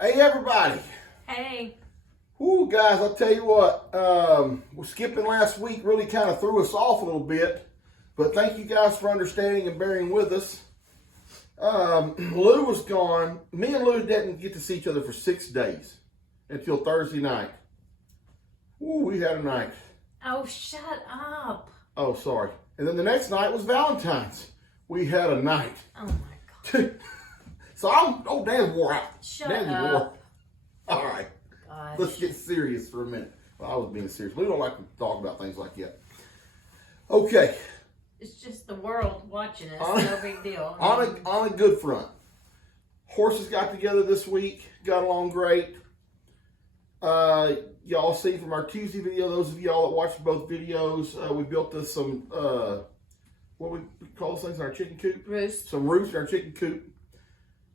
Hey everybody. Hey. Whoo, guys, I'll tell you what, we're skipping last week really kind of threw us off a little bit, but thank you guys for understanding and bearing with us. Lou was gone. Me and Lou didn't get to see each other for 6 days until Thursday night. Ooh, we had a night. Oh, shut up. Oh, sorry. And then the next night was Valentine's. We had a night. Oh my God. So Dan's wore out. Shut Dan's up. wore. All right. Gosh. Let's get serious for a minute. Well, I was being serious. We don't like to talk about things like that. Okay. It's just the world watching us. No big deal. On a good front. Horses got together this week. Got along great. Y'all see from our Tuesday video, those of y'all that watched both videos, we built us some, what we call those things in our chicken coop? Roost. Some roosts in our chicken coop.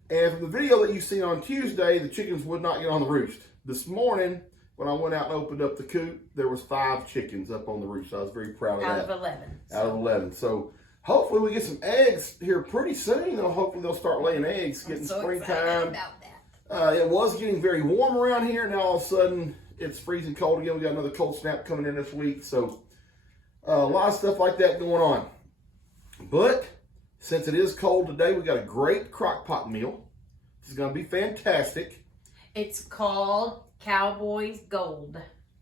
And from the video that you seen on Tuesday, the chickens would not get on the roost. This morning, when I went out and opened up the coop, there was 5 chickens up on the roost. So I was very proud of that. Out of 11. Out of 11. So hopefully we get some eggs here pretty soon. Hopefully they'll start laying eggs, getting springtime. About that. It was getting very warm around here. Now all of a sudden it's freezing cold again. We got another cold snap coming in this week. So a lot of stuff like that going on. But since it is cold today, we got a great crock pot meal. This is going to be fantastic. It's called Cowboy's Gold.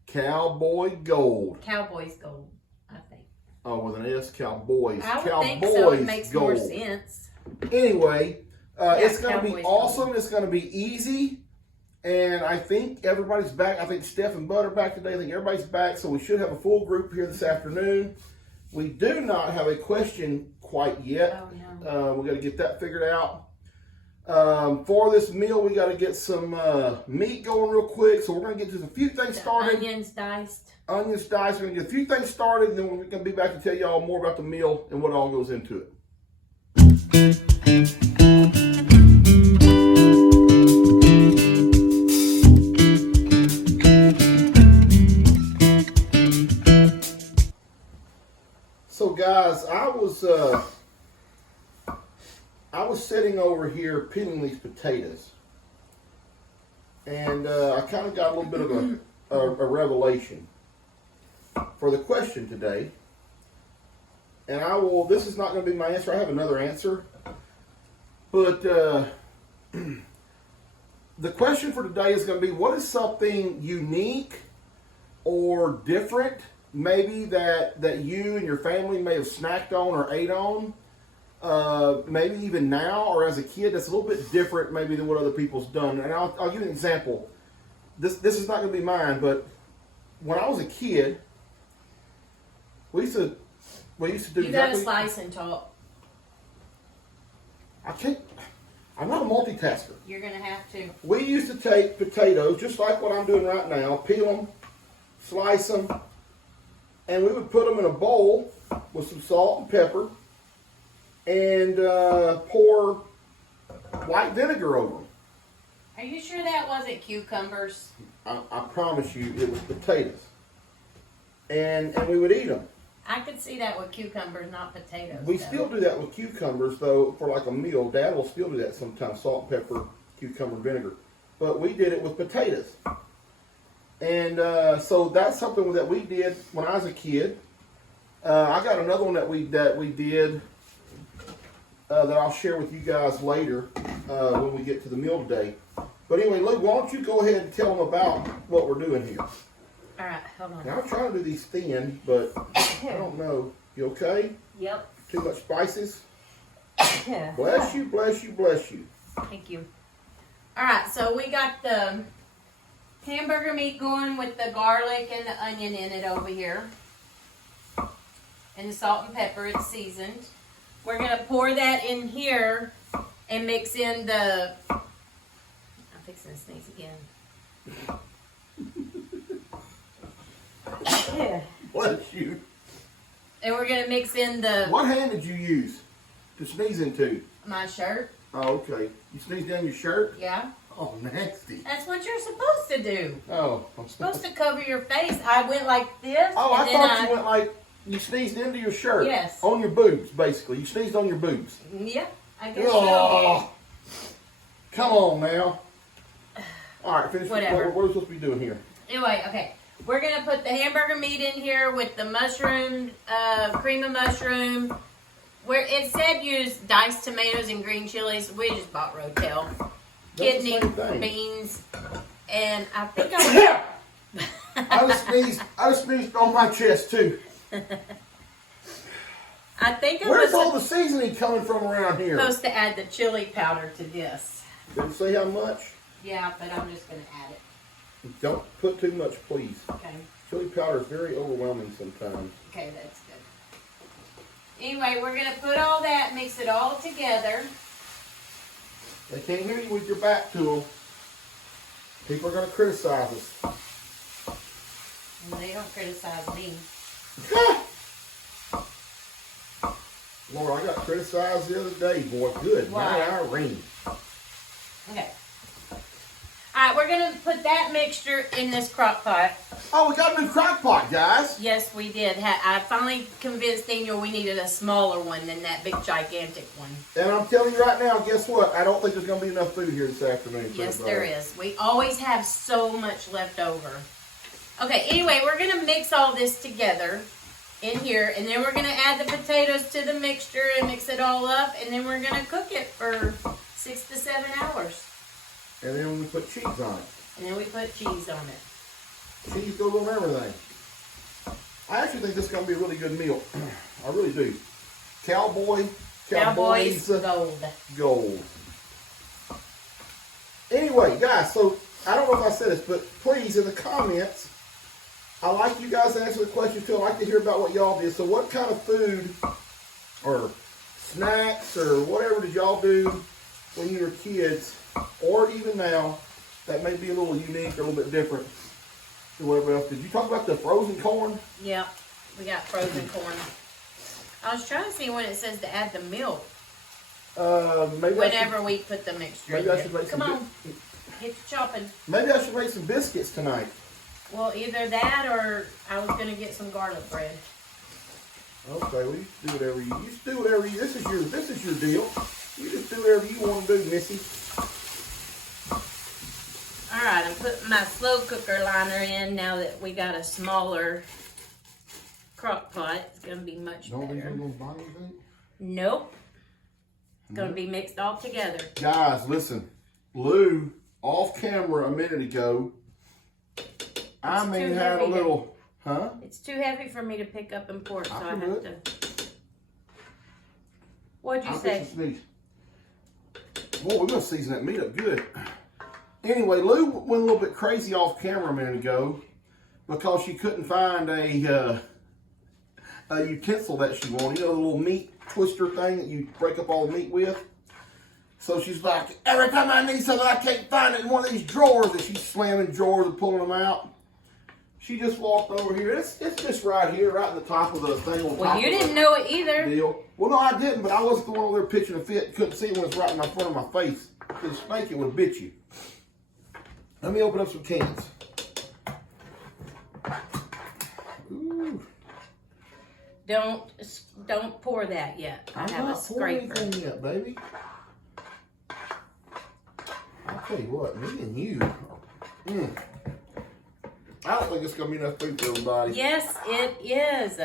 Cowboy Gold. Cowboy's Gold, I think. Oh, with an S, Cowboys. I would Cowboys think so. It makes Gold. more sense. Anyway, it's going to be Cowboys awesome. Gold. It's going to be easy. And I think everybody's back. I think Steph and Bud are back today. I think everybody's back. So we should have a full group here this afternoon. We do not have a question quite yet. Oh, no. We got to get that figured out. For this meal, we got to get some meat going real quick. So we're going to get just a few things started. Onions diced. Onions diced. We're going to get a few things started, and then we're going to be back to tell y'all more about the meal and what all goes into it. So guys, I was sitting over here peeling these potatoes, and I kind of got a little bit of a revelation for the question today. And this is not going to be my answer. I have another answer. But the question for today is going to be, what is something unique or different maybe that you and your family may have snacked on or ate on, maybe even now or as a kid, that's a little bit different maybe than what other people's done. And I'll give you an example. This is not going to be mine, but when I was a kid, we used to do. You got to slice and chop. I'm not a multitasker. You're going to have to. We used to take potatoes, just like what I'm doing right now, peel them, slice them, and we would put them in a bowl with some salt and pepper and pour white vinegar over them. Are you sure that wasn't cucumbers? I promise you it was potatoes. And we would eat them. I could see that with cucumbers, not potatoes. We still do that with cucumbers, though, for like a meal. Dad will still do that sometimes, salt and pepper, cucumber vinegar. But we did it with potatoes. And so that's something that we did when I was a kid. I got another one that we did that I'll share with you guys later when we get to the meal today. But anyway, Lou, why don't you go ahead and tell them about what we're doing here. All right, hold on. Now, I'm trying to do these thin, but I don't know. You okay? Yep. Too much spices? Bless you, bless you, bless you. Thank you. All right, so we got the hamburger meat going with the garlic and the onion in it over here. And the salt and pepper, it's seasoned. We're going to pour that in here and mix in the... I'm fixing to sneeze again. Bless you. And we're going to mix in the... What hand did you use to sneeze into? My shirt. Oh, okay. You sneezed down your shirt? Yeah. Oh, nasty. That's what you're supposed to do. Oh, I'm Supposed to cover your face. I went like this. Oh, I and then thought you went like you sneezed into your shirt. Yes. On your boobs, basically. You sneezed on your boobs. Yeah, I guess so. Oh, come on now. All right, finish. Whatever. What are we supposed to be doing here? Anyway, okay. We're going to put the hamburger meat in here with the mushroom, cream of mushroom. Where it said use diced tomatoes and green chilies. We just bought Rotel. Kidney, beans, and I think I just sneezed on my chest too. I think Where's all the seasoning coming from around here? Supposed to add the chili powder to this. Didn't say how much. Yeah, but I'm just going to add it. Don't put too much, please. Okay. Chili powder is very overwhelming sometimes. Okay, that's good. Anyway, we're going to put all that, mix it all together. They can't hear you with your back to them. People are going to criticize us. And they don't criticize me. Lord, I got criticized the other day, boy. Good night, Irene. Okay. Alright, we're going to put that mixture in this crock pot. Oh, we got a new crock pot, guys. Yes, we did. I finally convinced Daniel we needed a smaller one than that big, gigantic one. And I'm telling you right now, guess what? I don't think there's going to be enough food here this afternoon. Yes, there is. We always have so much left over. Okay, anyway, we're going to mix all this together in here, and then we're going to add the potatoes to the mixture and mix it all up, and then we're going to cook it for 6 to 7 hours. And then we put cheese on it. And then we put cheese on it. Cheese goes on everything. I actually think this is going to be a really good meal. I really do. Cowboy's gold. Anyway, guys, so I don't know if I said this, but please, in the comments, I like you guys to answer the question too. I like to hear about what y'all did. So what kind of food or snacks or whatever did y'all do when you were kids, or even now, that may be a little unique or a little bit different than whatever else? Did you talk about the frozen corn? Yep, we got frozen corn. I was trying to see when it says to add the milk. Maybe Whenever we put the mixture in maybe I there. should make Come some. on, get to chopping. Maybe I should make some biscuits tonight. Well, either that or I was going to get some garlic bread. Okay, well, you just do whatever you just do whatever you. This is your deal. You just do whatever you want to do, Missy. All right, I'm putting my slow cooker liner in now that we got a smaller crock pot. It's going to be much better. Nope. It's going to be mixed all together. Guys, listen. Lou, off camera a minute ago, had a little, It's too heavy for me to pick up and pour it, so I have to. What'd you I'll say? get some sneeze. Boy, we're going to season that meat up good. Anyway, Lou went a little bit crazy off camera a minute ago because she couldn't find a utensil that she wanted. You know, the little meat twister thing that you break up all the meat with. So she's like, every time I need something, I can't find it in one of these drawers. And she's slamming drawers and pulling them out. She just walked over here. It's just right here, right at the top of the thing. Well, you didn't know it either. Deal. Well, no, I didn't, but I wasn't the one over there pitching a fit. Couldn't see it when it's right in my front of my face. If it's snake, it would have bit you. Let me open up some cans. Ooh. Don't pour that yet. I have a scraper. Anything yet, baby. I'll tell you what, me and you. I don't think it's going to be enough food for everybody. Yes, it is.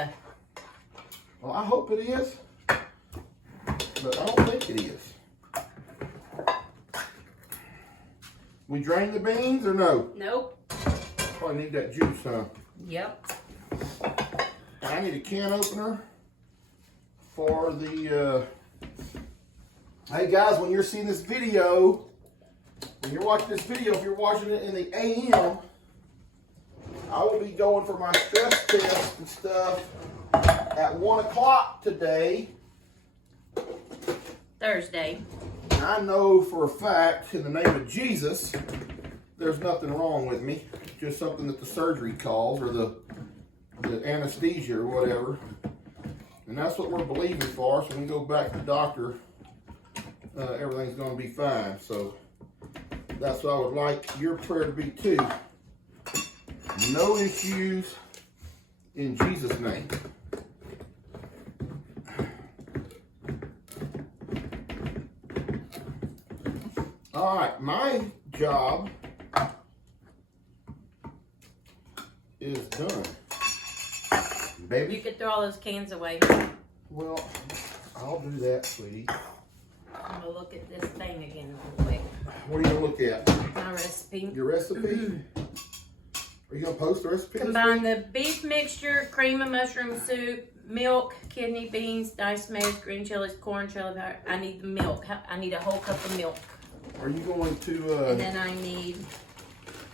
Well, I hope it is, but I don't think it is. We drain the beans or no? Nope. Probably need that juice, huh? Yep. And I need a can opener for the, hey guys, when you're seeing this video, when you're watching this video, if you're watching it in the AM, I will be going for my stress test and stuff at 1 o'clock today. Thursday. And I know for a fact, in the name of Jesus, there's nothing wrong with me. Just something that the surgery calls, or the anesthesia or whatever. And that's what we're believing for. So when we go back to the doctor, everything's going to be fine. So that's what I would like your prayer to be too. No issues in Jesus' name. All right, my job is done. You Baby? could throw all those cans away. Well, I'll do that, sweetie. I'm gonna look at this thing again real quick. What are you gonna look at? My recipe. Your recipe? Are you gonna post the recipe? Combine the beef mixture, cream of mushroom soup, milk, kidney beans, diced tomatoes, green chilies, corn, chili powder. I need the milk. I need a whole cup of milk. Are you going to, And then I need,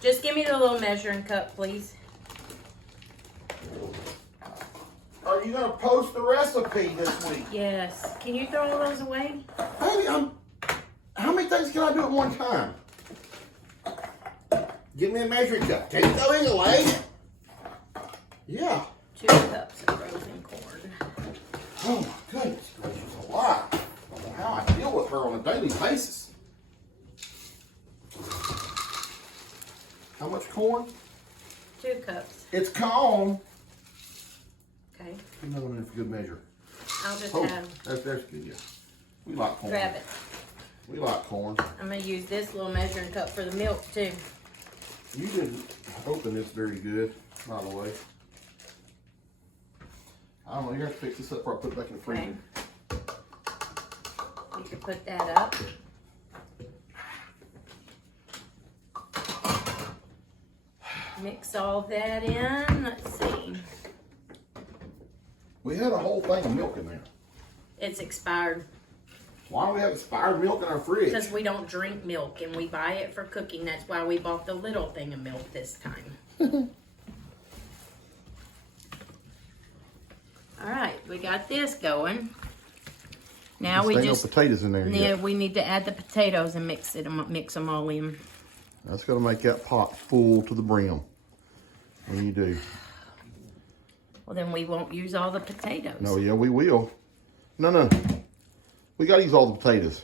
just give me the little measuring cup, please. are you gonna post the recipe this week? Yes. Can you throw all those away? Baby, how many things can I do at one time? Give me a measuring cup. Take it away. Yeah. 2 cups of frozen corn. Oh my goodness gracious alive. I don't know how I deal with her on a daily basis. How much corn? 2 cups. It's corn. Okay. Another one for good measure. I'll just Oh, have, that's good, yeah. We like corn. grab it. We like corn. I'm gonna use this little measuring cup for the milk too. You didn't open this very good, by the way. I don't know, you're gonna have to fix this up before I put it back in the freezer. Okay. You can put that up. Mix all that in. Let's see. We had a whole thing of milk in there. It's expired Why do we have expired milk in our fridge? because we don't drink milk and we buy it for cooking. That's why we bought the little thing of milk this time. All right, we got this going. Now we Ain't just no potatoes in there yeah, yet. we need to add the potatoes and mix them all in. That's gonna make that pot full to the brim. When you do. Well, then we won't use all the potatoes. No, yeah, we will. No. We gotta use all the potatoes.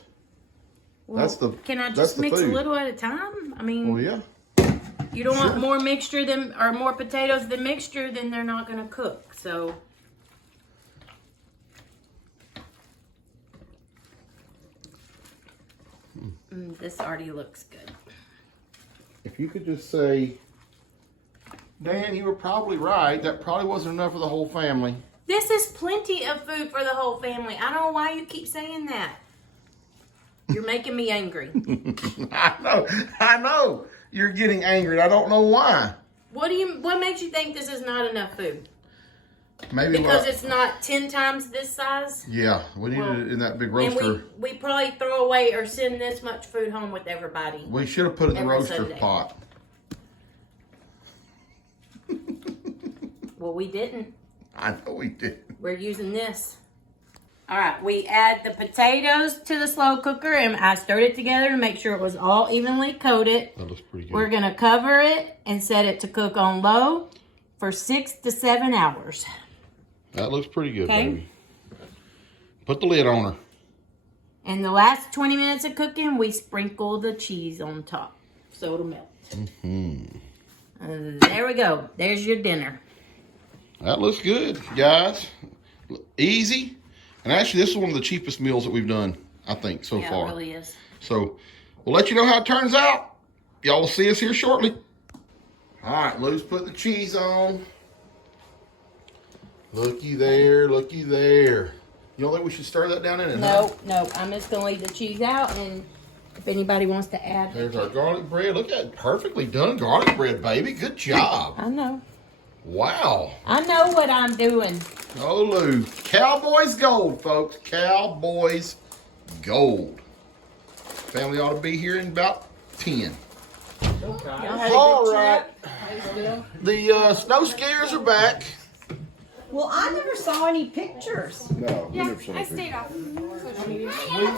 Well, can I that's just the mix food. a little at a time? I mean, Well, yeah. you don't want more mixture than or more potatoes than mixture, then they're not going to cook. So, this already looks good. If you could just say, Dan, you were probably right. That probably wasn't enough for the whole family. This is plenty of food for the whole family. I don't know why you keep saying that. You're making me angry. I know. You're getting angry. I don't know why. What makes you think this is not enough food? Maybe Because it's not 10 times this size? yeah, we needed it in that big roaster. And we probably throw away or send this much food home with everybody. We should have put it in the Every roaster Sunday. pot. Well, we didn't. I know we did. We're using this. All right, we add the potatoes to the slow cooker, and I stirred it together to make sure it was all evenly coated. That looks pretty good. We're gonna cover it and set it to cook on low for 6 to 7 hours. That looks pretty good, Okay. baby. Put the lid on her. And the last 20 minutes of cooking, we sprinkle the cheese on top so it'll melt. There we go. There's your dinner. That looks good, guys. Easy. And actually, this is one of the cheapest meals that we've done, I think, so Yeah, far. it really is. So, we'll let you know how it turns out. Y'all will see us here shortly. All right, Lou's putting the cheese on. Looky there, looky there. You don't think we should stir that down in it? huh? No, I'm just gonna leave the cheese out, and if anybody wants to add, There's our garlic bread. Look at that, perfectly done garlic bread, baby. Good job. I know. Wow. I know what I'm doing. Oh, Lou. Cowboys gold, folks. Cowboys gold. Family ought to be here in about 10. All right. The snow scares are back. Well, I never saw any pictures. No, Yeah, I stayed off social media. we were,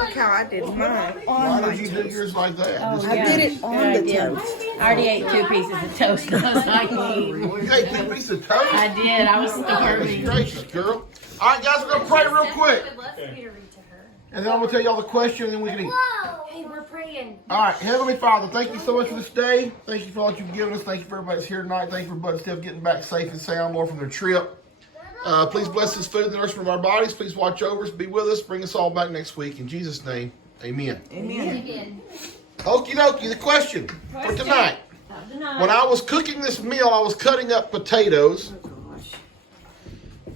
Look how I did mine why on my did you do toast. yours like that? Oh, Just- I did it on the idea. toast. I already ate 2 pieces of toast. I was like, You ate 2 pieces of toast? I did. I was Goodness starving. gracious, girl. All right, guys, we're going to pray real quick. I would love for you to read to her. And then I'm going to tell y'all the question, and then we can eat. Hey, we're praying. All right, Heavenly Father, thank you so much for this day. Thank you for all that you've given us. Thank you for everybody that's here tonight. Thank you for Bud and Steph getting back safe and sound, Lord, from their trip. Please bless this food and the nourishment of our bodies. Please watch over us, be with us, bring us all back next week. In Jesus' name, amen. Amen. Again. Okie dokie, the question for tonight. when I was cooking this meal, I was cutting up potatoes.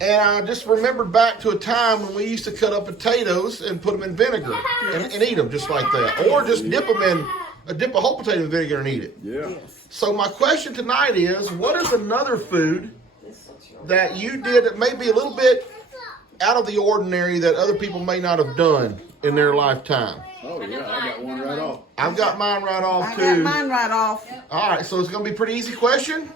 And I just remembered back to a time when we used to cut up potatoes and put them in vinegar and eat them just like that. Or just dip a whole potato in vinegar and eat it. Yeah. So my question tonight is, what is another food that you did that may be a little bit out of the ordinary that other people may not have done in their lifetime? Oh, yeah, I got one right off. I've got mine right off I too. got mine right off. All right, so it's going to be a pretty easy question.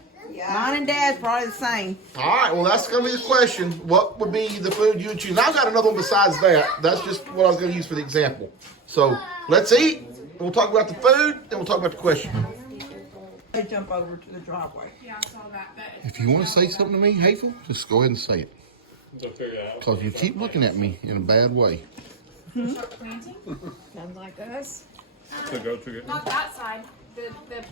Mine and Dad's probably the same. All right, well, that's going to be the question. What would be the food you would choose? Now, I've got another one besides that. That's just what I was going to use for the example. So let's eat. We'll talk about the food, and we'll talk about the question. They jump over to the driveway. Yeah, I saw that. If you want to say something to me hateful, just go ahead and say it. Because you keep looking at me in a bad way. Planting? Sounds like us. Not that side. The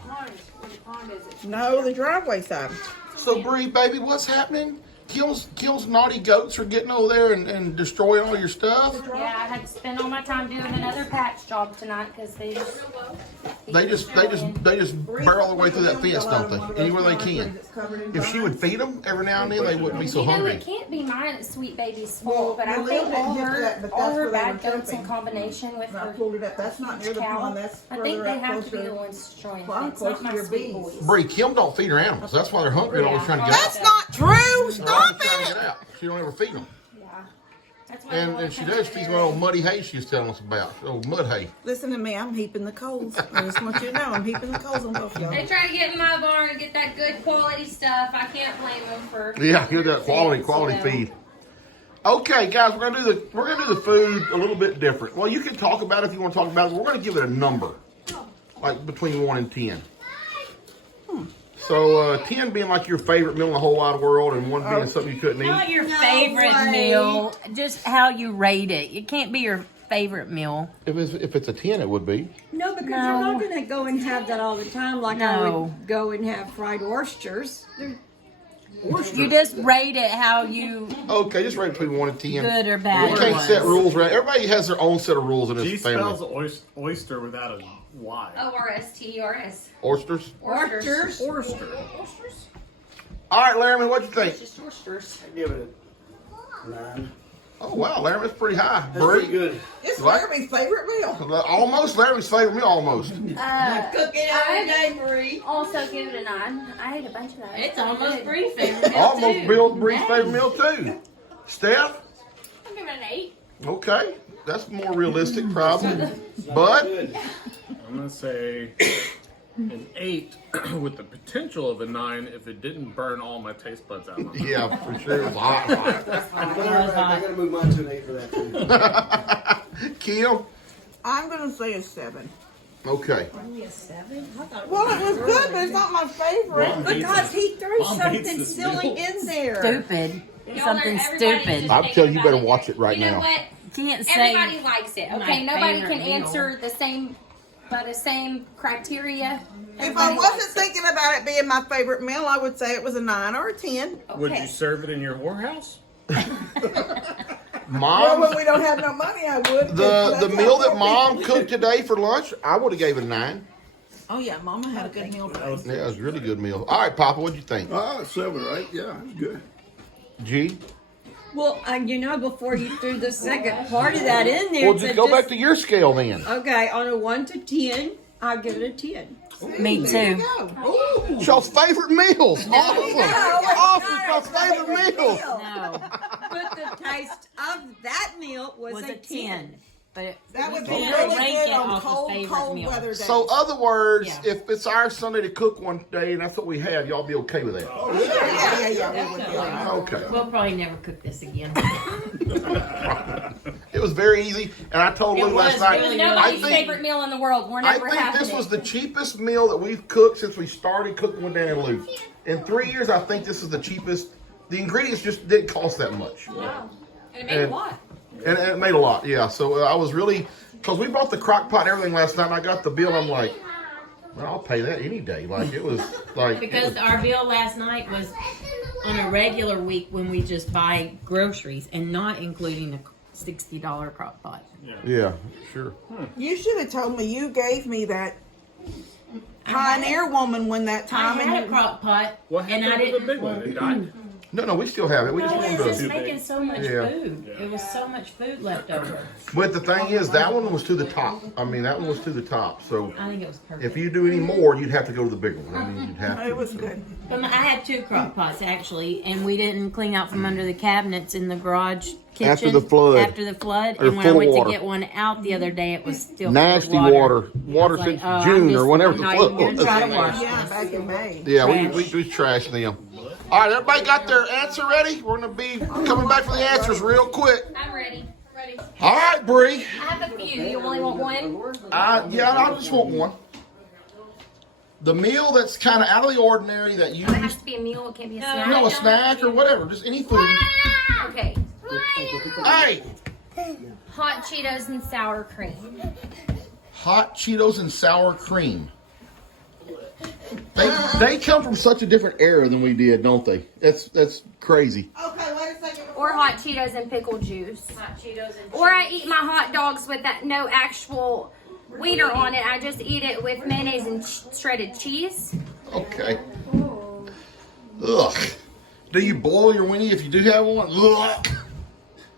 pond. Where the pond is. No, the driveway side. So, Bree, baby, what's happening? Kills naughty goats are getting over there and destroying all your stuff. Yeah, I had to spend all my time doing another patch job tonight because they just They just barrel their way through that fence, don't they? Anywhere they can. If she would feed them every now and then, they wouldn't be so You know, hungry. it can't be mine, sweet baby's full, Well, but I we think lived in that, but all that's her where they bad were goats in jumping. combination with And I her pulled it up. That's not near the cow, pond. That's I think further they up have to be closer. the ones destroying Well, I'm it. It's not close to my your sweet bees. boys. Bree, Kim don't feed her animals. That's why they're hungry and always trying to get That's out. not true. Stop Trying to it. get out. She don't ever feed them. Yeah. That's why And she does feed them old muddy hay she was telling us about. Old mud hay. Listen to me. I'm heaping the coals. I just want you to know I'm heaping the coals on both of y'all. They try to get in my barn and get that good quality stuff. I can't blame them for. Yeah, get that quality feed. Okay, guys, we're gonna do the food a little bit different. Well, you can talk about it if you want to talk about it. But we're gonna give it a number, like between 1 and 10. So 10 being like your favorite meal in the whole wide world, and 1 being something you couldn't eat. Not your No favorite way. meal, just how you rate it. It can't be your favorite meal. If it's a 10, it would be. No, because No. you're not going to go and have that all the time like I No. would go and have fried oysters. You just rate it how you Okay, just right between 1 and 10. good or bad. We it can't was. set rules, right? Everybody has their own set of rules in She this family. spells oyster without a Y. O-R-S-T-E-R-S. Oysters. Oysters. Oyster. All right, Laramie, what'd you think? Just oysters. I give it a 9. Oh wow, Laramie's pretty high. That's pretty Bree, good. It's What? Laramie's favorite meal. almost Laramie's favorite meal, almost. Cook it every day, Marie. Also give it a 9. I ate a bunch of that. It's almost Bree's favorite meal Almost too. Bill Bree's favorite meal too. Steph, I'll give it an 8. okay, that's more realistic, probably. Bud, Good. I'm gonna say an 8 with the potential of a 9 if it didn't burn all my taste buds out. yeah, for sure, it was hot. I gotta move mine to an 8 for that too. Kim, I'm gonna say a 7. okay. Only a 7? I thought Well, it was good, but it's not my favorite. because he threw Mom hates something this silly meal. in there. Stupid. Y'all Something are- everybody stupid. just I'll thinking tell you, you about better watch it right You know now. what? Can't say. Everybody likes it. my Okay, nobody favorite can meal. answer the same criteria. If I Everybody wasn't likes it. thinking about it being my favorite meal, I would say it was a 9 or a 10. Would Okay. you serve it in your whorehouse? Well, Mom, when we don't have no money, I would. the meal that Mom cooked today for lunch, I would have gave it a 9. Oh yeah, Mama had a good meal today. Yeah, it was a really good meal. All right, Papa, what'd you think? 7, right? Yeah, it's good. G? Well, before you threw the second part of that in there, Well, it just said go back to your scale then. Okay, on a 1 to 10, I'll give it a 10. Me There too. you go. Ooh. Y'all's favorite meals. Awesome. Awesome. not Y'all's favorite meals. No, But the taste of that meal was, was a a 10. But it, That would be we really can't rank good it on off of cold, favorite cold meal. weather days. So, other words, Yeah. if it's our Sunday to cook one day and that's what we have, y'all be okay with that? yeah. We would do that. Okay. We'll probably never cook this again. It was very easy, and I told It Lou last was night. It was really nobody's I think- favorite meal in the world. We're I never think having this it. was the cheapest meal that we've cooked since we started cooking with Dan and Lou. In 3 years, I think this is the cheapest. The ingredients just didn't cost that much. Wow. And it made And- a lot. And it made a lot, yeah. So I was really, because we bought the crock pot and everything last night, and I got the bill, and I'm like, well, I'll pay that any day. Like, it was like. Because our bill last night was on a regular week when we just buy groceries and not including a $60 crock pot. Yeah, sure. You should have told me you gave me that Pioneer woman one that I time, had a and crock pot, What and I happened to the didn't. big one? It died. No, we still have it. We just It wanted was to. just making so much Yeah. food. It was so much food left over. But the thing is, that one was to the top. I mean, that one was to the top. So I think it was perfect. if you do any more, you'd have to go to the bigger one. I mean, you'd have to. it was good. I had 2 crock pots actually, and we didn't clean out from under the cabinets in the garage kitchen After the flood. After the flood, They're and when I full of went water. to get one out the other day, it was still Nasty full of water. Water I was since like, oh, June I'm or just whenever the not flood even gonna try to was. wash Yeah, this. back in May. Yeah, we trashed them. All right, everybody got their answer ready? We're gonna be coming back for the answers real quick. I'm ready. All right, Bree. I have a few. You only want one? Yeah, I just want one. The meal that's kind of out of the ordinary that you It has to be a meal. It can't be a snack. a snack or whatever, just any food. Okay. Hey, Hot Cheetos and sour cream. hot Cheetos and sour cream. They come from such a different era than we did, don't they? That's crazy. Okay, wait a second. Or hot Cheetos and pickle juice. Hot Cheetos and Or I eat my hot dogs with that no actual wiener on it. I just eat it with mayonnaise and shredded cheese. Okay. Ugh. Do you boil your weenie if you do have one? Ugh.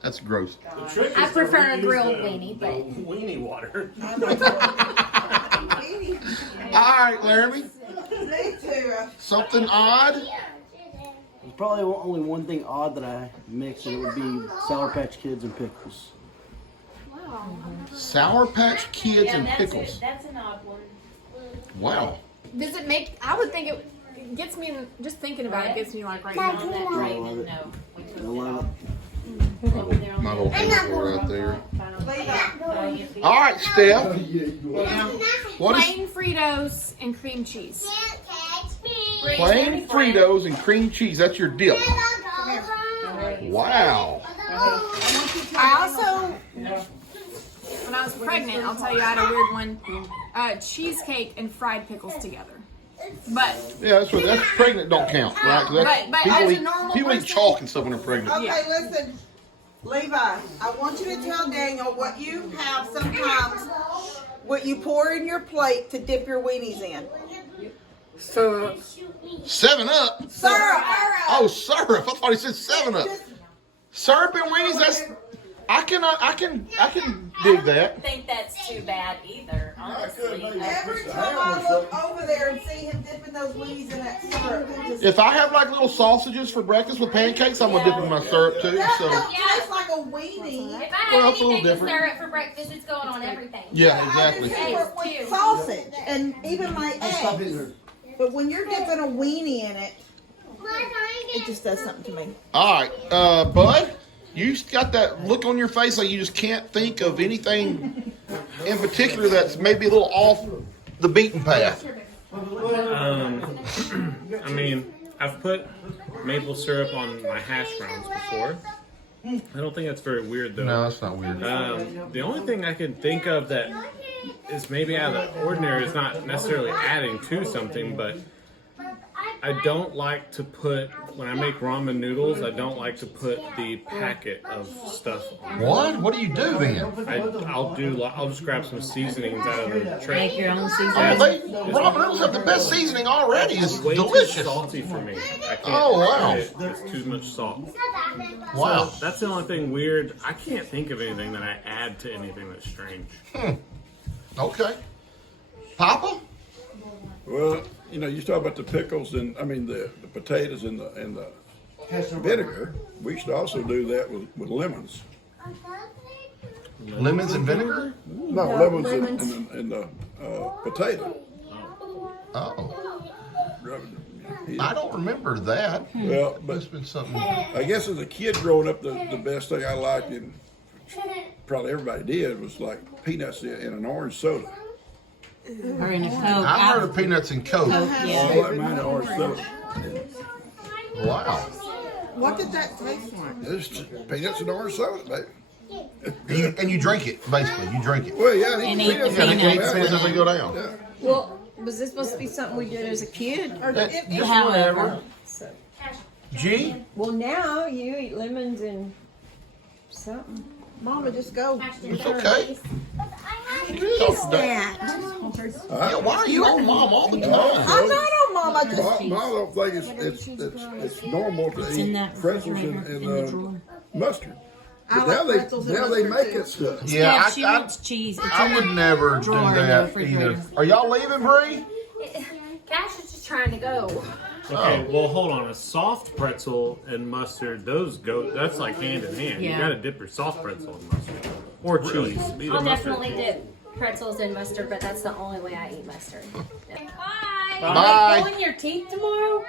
That's gross. The trick is I to prefer a reuse grilled the- weenie, the but- weenie water. All right, Laramie. Me too. Something odd? There's probably only one thing odd that I mix, and it would be Sour Patch Kids and pickles. Sour Patch Kids and pickles. That's an odd one. Wow. Does it make? I would think it gets me. Just thinking about it gets me like right now. On that tray, then no. We took I it love out. it. Over there on My the- little hands right there. All All right, Steph. What is Plain Fritos and cream cheese. plain Fritos and cream cheese? That's your dip. Wow. I also, when I was pregnant, I'll tell you, I had a weird one: cheesecake and fried pickles together. But Yeah, that's pregnant don't count, right? 'Cause that's- But people as a eat, normal people eat person- chalk and stuff when they're pregnant. Okay, listen, Levi, I want you to tell Daniel what you have sometimes, what you pour in your plate to dip your weenies in. 7-Up. Syrup. Oh, syrup. I thought he said 7-Up. Syrup and weenies. That's I can dig that. don't think that's too bad either, honestly. Every time I look over there and see him dipping those weenies in that syrup, it just If I have like little sausages for breakfast with pancakes, I'm gonna dip them in my syrup too. that So don't taste like a weenie. If I Well, have it's a little anything to different. stir it for breakfast, it's going on everything. yeah, exactly. I just do it with sausage and even my eggs. But when you're dipping a weenie in it, it just does something to me. All right, Bud, you got that look on your face like you just can't think of anything in particular that's maybe a little off the beaten path. I mean, I've put maple syrup on my hash browns before. I don't think that's very weird though. No, that's not weird. The only thing I can think of that is maybe out of the ordinary is not necessarily adding to something, but I don't like to put, when I make ramen noodles, I don't like to put the packet of stuff on. What? What do you do then? I'll just grab some seasonings out of the tray. Make your own Oh, seasoning. they ramen noodles have the best seasoning already. It's Way delicious. too salty for me. I can't. Oh, wow. It's too much salt. Wow. That's the only thing weird. I can't think of anything that I add to anything that's strange. Okay. Papa? Well, you know, you talk about the pickles and the potatoes and the vinegar. We should also do that with lemons. Lemons and vinegar? No, lemons and the potato. Oh. Yeah. I don't remember that. Well, but Must have been something. I guess as a kid growing up, the best thing I liked, and probably everybody did, was like peanuts in an orange soda. Or in a Coke. I've heard of peanuts and Coke. Oh, I like mine in orange soda. Wow. What did that taste like? It's just peanuts and orange soda, baby. And you drink it, basically. You drink it. Well, yeah, And these eat the peanuts Yeah, they can eat peanuts. peanuts as they go down. Yeah. Well, was this supposed to be something we did as a kid? Or Just However. whatever. G? well, now you eat lemons and something. Mama, just go. It's okay. That. Yeah, why are you on Mom all the time? I'm not on Mom. I just. I don't think it's normal to eat pretzels and mustard. I But like pretzels and now they mustard, make too. it stuff. Yeah, she I wants cheese. It's I in would the never do drawer in the that refrigerator. either. Are y'all leaving, Bree? Cash is just trying to go. Okay, well, hold on. A soft pretzel and mustard, those go. That's like hand in hand. Yeah. You gotta dip your soft pretzel in mustard or cheese. Either I'll mustard definitely or cheese. dip pretzels in mustard, but that's the only way I eat mustard. Bye. Bye. Pulling your teeth tomorrow?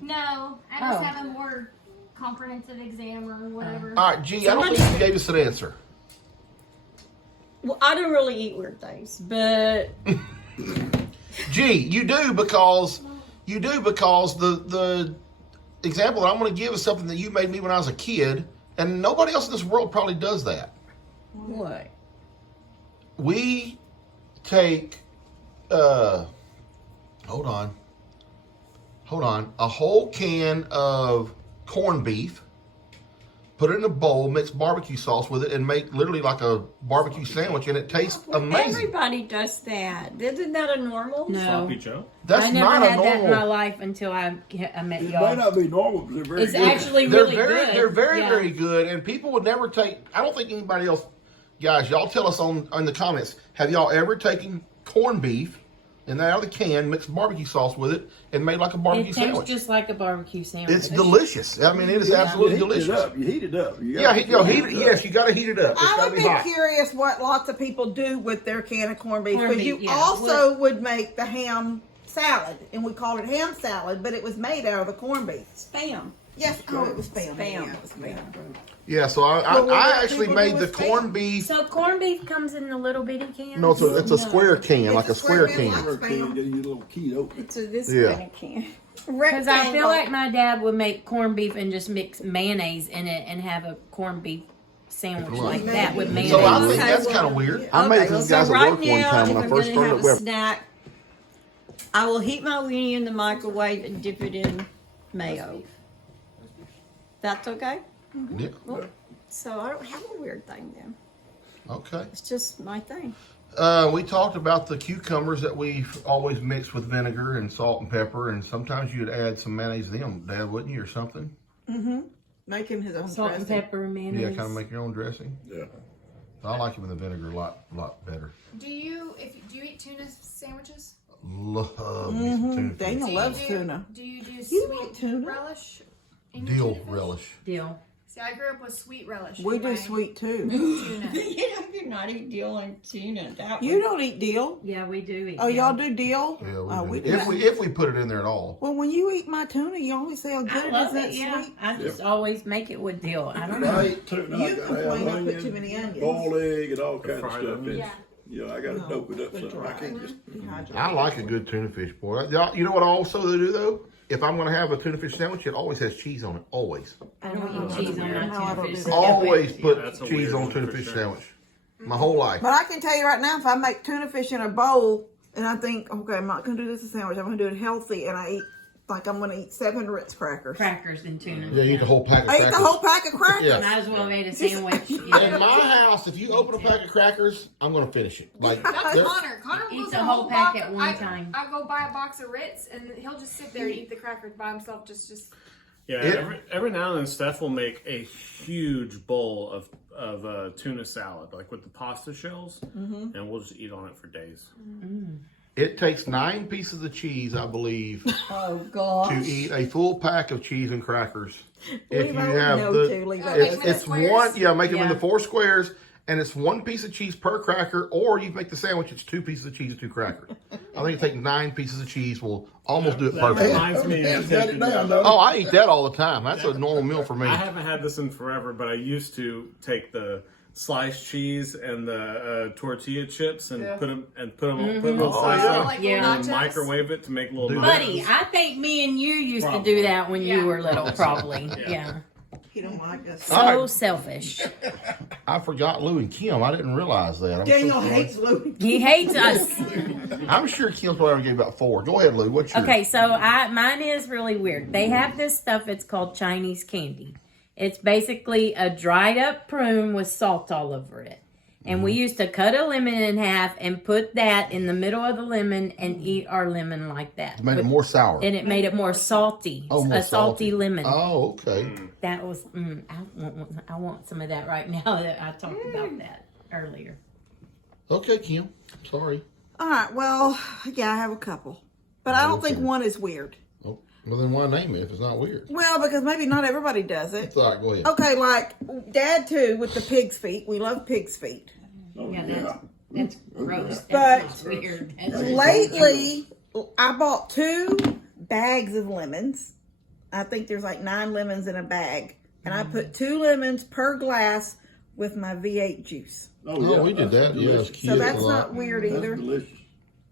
No, I just have a more comprehensive exam or whatever. All right, G, I don't think you gave us an answer. Well, I don't really eat weird things, but G, you do because the example that I'm going to give is something that you made me when I was a kid, and nobody else in this world probably does that. what? We take, hold on, a whole can of corned beef, put it in a bowl, mix barbecue sauce with it, and make literally like a barbecue sandwich, and it tastes amazing. Everybody does that. Isn't that a normal? No. Sloppy Joe. That's I never not a had that in my normal. life until I met It may y'all. not be normal, but they're very It's good. actually They're really very, good. they're very, Yeah. very good, and people would never take. I don't think anybody else, guys. Y'all tell us in the comments. Have y'all ever taken corned beef and out of the can, mixed barbecue sauce with it, and made like a barbecue It tastes sandwich? just like a barbecue sandwich. It's delicious. I mean, it is absolutely You heat it delicious. up. You heat it up. You Yeah, gotta heat it. Yes, you got to heat it up. It's I got to would be be hot. curious what lots of people do with their can of corned beef. Corned Because you beef, yeah. also would make the ham salad, and we called it ham salad, but it was made out of the corned beef. Spam. Yes, oh, it was spam. Spam. Yeah, it was spam. Yeah, so Well, I what actually people made do the with corned beef. So corned beef comes in the little bitty can? No, it's a square can, like a square can. Or can you get your little key open? It's this Yeah. kind of can. Because I feel Rectangle. like my dad would make corned beef and just mix mayonnaise in it and have a corned beef sandwich like that with mayonnaise. So I think Okay, that's well, kind of weird. I made it for well, these guys so at right work one now, time if when I I'm first gonna started have at a Web. snack, I will heat my weenie in the microwave and dip it in mayo. That's okay? Yeah. So I don't have a weird thing then. Okay. It's just my thing. We talked about the cucumbers that we always mix with vinegar and salt and pepper, and sometimes you'd add some mayonnaise to them, Dad, wouldn't you, or something? Make him his own Salt and dressing. pepper and mayonnaise. Yeah, kind of make your own dressing. Yeah. I like it with the vinegar a lot better. Do you eat tuna sandwiches? Love me some tuna fish. Daniel Do you loves do- tuna. Do you do You sweet like tuna? relish? in your Dill tuna fish? relish. Deal. See, I grew up with sweet relish. We in do my sweet too. tuna. I do not eat dill and tuna. That You don't eat dill. Yeah, we do eat Oh, deal. y'all do dill? Yeah, Oh, we we do. do. If we put it in there at all. Well, when you eat my tuna, you always say how good I it is. love That it, yeah. sweet. I just always make it with deal. I don't I know. eat tuna. You I gotta complain have I put onion, too many onions. boiled egg, and all kinds of fried stuff. onions. Yeah, I gotta dope it up something. I can't just. Dehydrated. I like a good tuna fish, boy. You know what I also do though? If I'm going to have a tuna fish sandwich, it always has cheese on it. Always. I don't eat cheese on No, I my don't tuna do fish. that. Always put That's a cheese weird on one tuna for fish sure. sandwich. My whole life. But I can tell you right now, if I make tuna fish in a bowl and I think, okay, I'm not going to do this as a sandwich, I'm going to do it healthy, and I eat, like I'm going to eat 7 Ritz crackers. Crackers and tuna. Yeah, you eat the whole pack of I eat crackers. the whole pack of crackers. Yeah. Might as well have ate a sandwich. In Yeah. my house, if you open a pack of crackers, I'm going to finish it. Like, That's they're- Connor. Connor Eats goes a a whole pack box. at one time. I go buy a box of Ritz, and he'll just sit there and eat the crackers by himself. Just. Yeah, every now and then Steph will make a huge bowl of tuna salad, like with the pasta shells, and we'll just eat on it for days. it takes 9 pieces of cheese, I believe, Oh gosh. to eat a full pack of cheese and crackers. If you Levo, have no the, to, Levo. it's Squares? one, yeah, make them Yeah. into 4 squares, and it's 1 piece of cheese per cracker, or you make the sandwich, it's 2 pieces of cheese and 2 crackers. I think it takes 9 pieces of cheese will almost do it That perfectly. reminds me Hands of got it taking, down, though. Oh, I eat that all the time. That's a normal meal for me. I haven't had this in forever, but I used to take the sliced cheese and the tortilla chips and put them little slices yeah. on, Like Yeah. and then nachos. microwave it to make little Dude, nuggets. Buddy, I think me and you used to Probably. do that when you Yeah. were little, probably. Yeah. He don't like us. So All right. selfish. I forgot Lou and Kim. I didn't realize that. I'm Daniel so sorry. hates Louis. He hates us. I'm sure Kim's probably gave about 4. Go ahead, Lou. What's yours? Okay, so mine is really weird. They have this stuff. It's called Chinese candy. It's basically a dried up prune with salt all over it. And we used to cut a lemon in half and put that in the middle of the lemon and eat our lemon like that. It made it more sour. And it made it more salty. Oh, more a salty lemon. Oh, okay. That was, I want some of that right now that I talked about that earlier. Okay, Kim. Sorry. All right, well, yeah, I have a couple. But I don't think one is weird. Oh, well, then why name it if it's not weird? Well, because maybe not everybody does it. It's all right, go ahead. Okay, like Dad too with the pig's feet. We love pig's feet. That's gross. But That's weird. That's lately, I bought 2 bags of lemons. I think there's like 9 lemons in a bag. And I put 2 lemons per glass with my V8 juice. Oh, we did that. Yeah, it's cute. So that's not weird either. Delicious.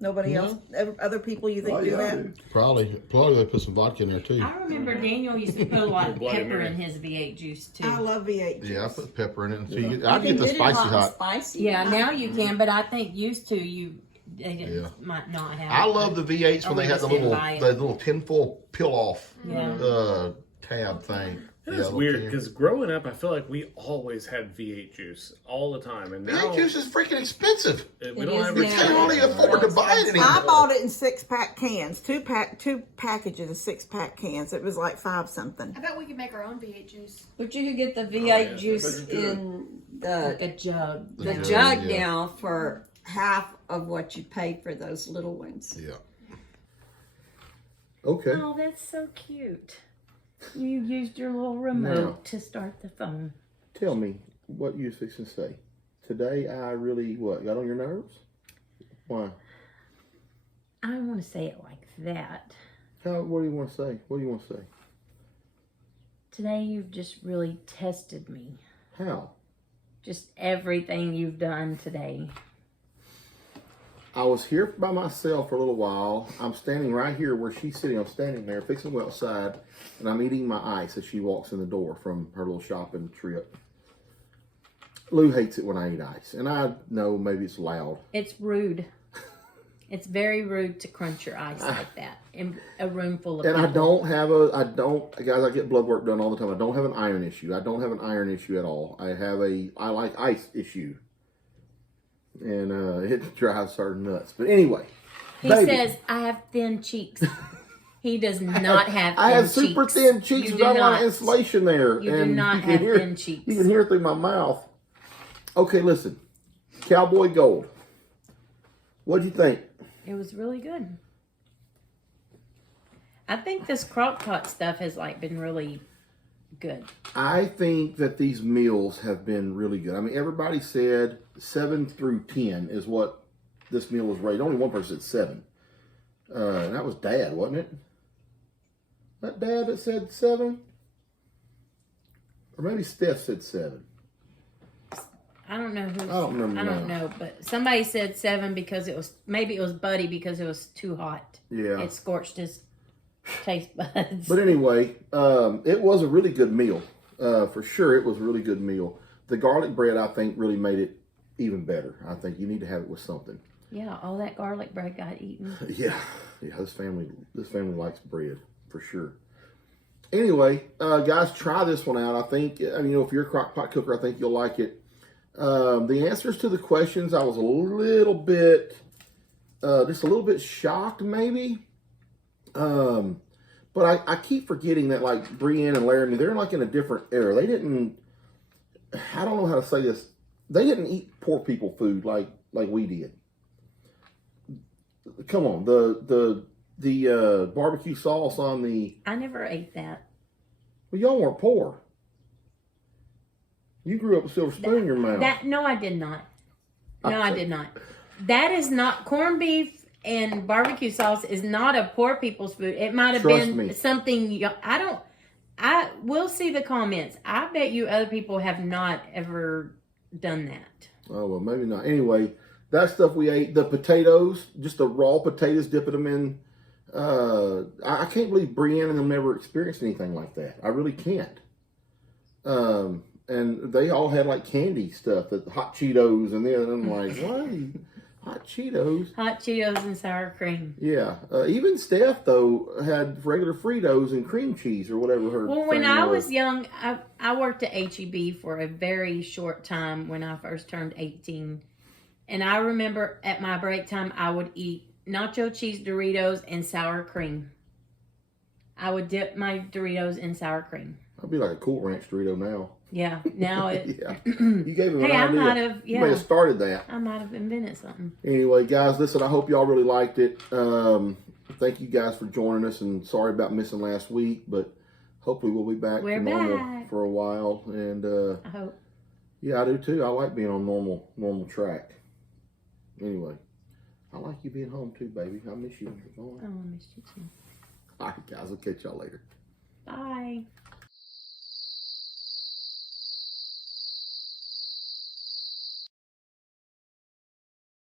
Nobody else, other people you think do that? Probably they put some vodka in there too. I remember Daniel used to put a lot of Bloody pepper Mary. in his V8 juice too. I love V8 juice. Yeah, I put pepper in it. So I'd get the spicy hot. Spicy. Yeah, now you can, but I think used to they didn't, might not have. I love the V8s when they had the little tinfoil peel off Yeah. tab thing. It's weird because growing up, I feel like we always had V8 juice all the time, and now V8 juice is freaking expensive. we don't have We can't hardly afford to buy it anymore. I bought it in 6-pack cans, two packages of 6-pack cans. It was like 5 something. I bet we could make our own V8 juice. But you could get the V8 juice in Like the a jug. the jug now for half of what you paid for those little ones. Yeah. Okay. Oh, that's so cute. You used your little remote to start the phone. Tell me what you was fixing to say. Today I really got on your nerves? Why? I don't want to say it like that. What do you want to say? What do you want to say? Today you've just really tested me. How? Just everything you've done today. I was here by myself for a little while. I'm standing right here where she's sitting. I'm standing there fixing to go outside, and I'm eating my ice as she walks in the door from her little shopping trip. Lou hates it when I eat ice, and I know maybe it's loud. It's rude. It's very rude to crunch your ice like that in a room full of people. And guys, I get blood work done all the time. I don't have an iron issue. I don't have an iron issue at all. I like ice issue. And it drives her nuts. But anyway. He says, I have thin cheeks. He does not have thin cheeks. I have super thin cheeks. There's not a lot of insulation there. You do not have thin cheeks. You can hear it through my mouth. Okay, listen. Cowboy Gold. What'd you think? It was really good. I think this crockpot stuff has been really good. I think that these meals have been really good. I mean, everybody said 7 through 10 is what this meal was rated. Only one person said 7. And that was Dad, wasn't it? That Dad that said 7? Or maybe Steph said 7. I don't know who. I don't remember. I don't know, but somebody said 7 because it was Buddy because it was too hot. Yeah. It scorched his taste buds. But anyway, it was a really good meal. For sure, it was a really good meal. The garlic bread, I think, really made it even better. I think you need to have it with something. Yeah, all that garlic bread got eaten. Yeah. This family likes bread for sure. Anyway, guys, try this one out. I think, if you're a crock pot cooker, I think you'll like it. The answers to the questions, I was a little bit, just a little bit shocked, maybe. But I keep forgetting that, like, Brienne and Laramie, they're like in a different era. They didn't, I don't know how to say this. They didn't eat poor people food like we did. Come on, the barbecue sauce on the. I never ate that. Well, y'all weren't poor. You grew up with a silver spoon in your mouth. No, I did not. No, I did not. That is not corned beef and barbecue sauce is not a poor people's food. It might have been something. I will see the comments. I bet you other people have not ever done that. Oh, well, maybe not. Anyway, that stuff we ate. The potatoes, just the raw potatoes, dipping them in. I can't believe Brienne and them never experienced anything like that. I really can't. And they all had like candy stuff, the hot Cheetos, and then I'm like, what? Hot Cheetos. Hot Cheetos and sour cream. Yeah. Even Steph though had regular Fritos and cream cheese or whatever her. Well, when thing I was young, I worked at HEB for a very short time when I first turned 18. And I remember at my break time, I would eat nacho cheese Doritos and sour cream. I would dip my Doritos in sour cream. I'd be like a Cool Ranch Dorito now. Yeah, now it. Yeah. You gave him an Hey, I idea. might have, You may have started that. I might have invented something. Anyway, guys, listen, I hope y'all really liked it. Thank you guys for joining us, and sorry about missing last week, but hopefully we'll be back We're to normal back. for a while. And I hope. yeah, I do too. I like being on normal track. Anyway, I like you being home too, baby. I miss you when you're Oh, gone. I missed you too. All right, guys, I'll catch y'all later. Bye.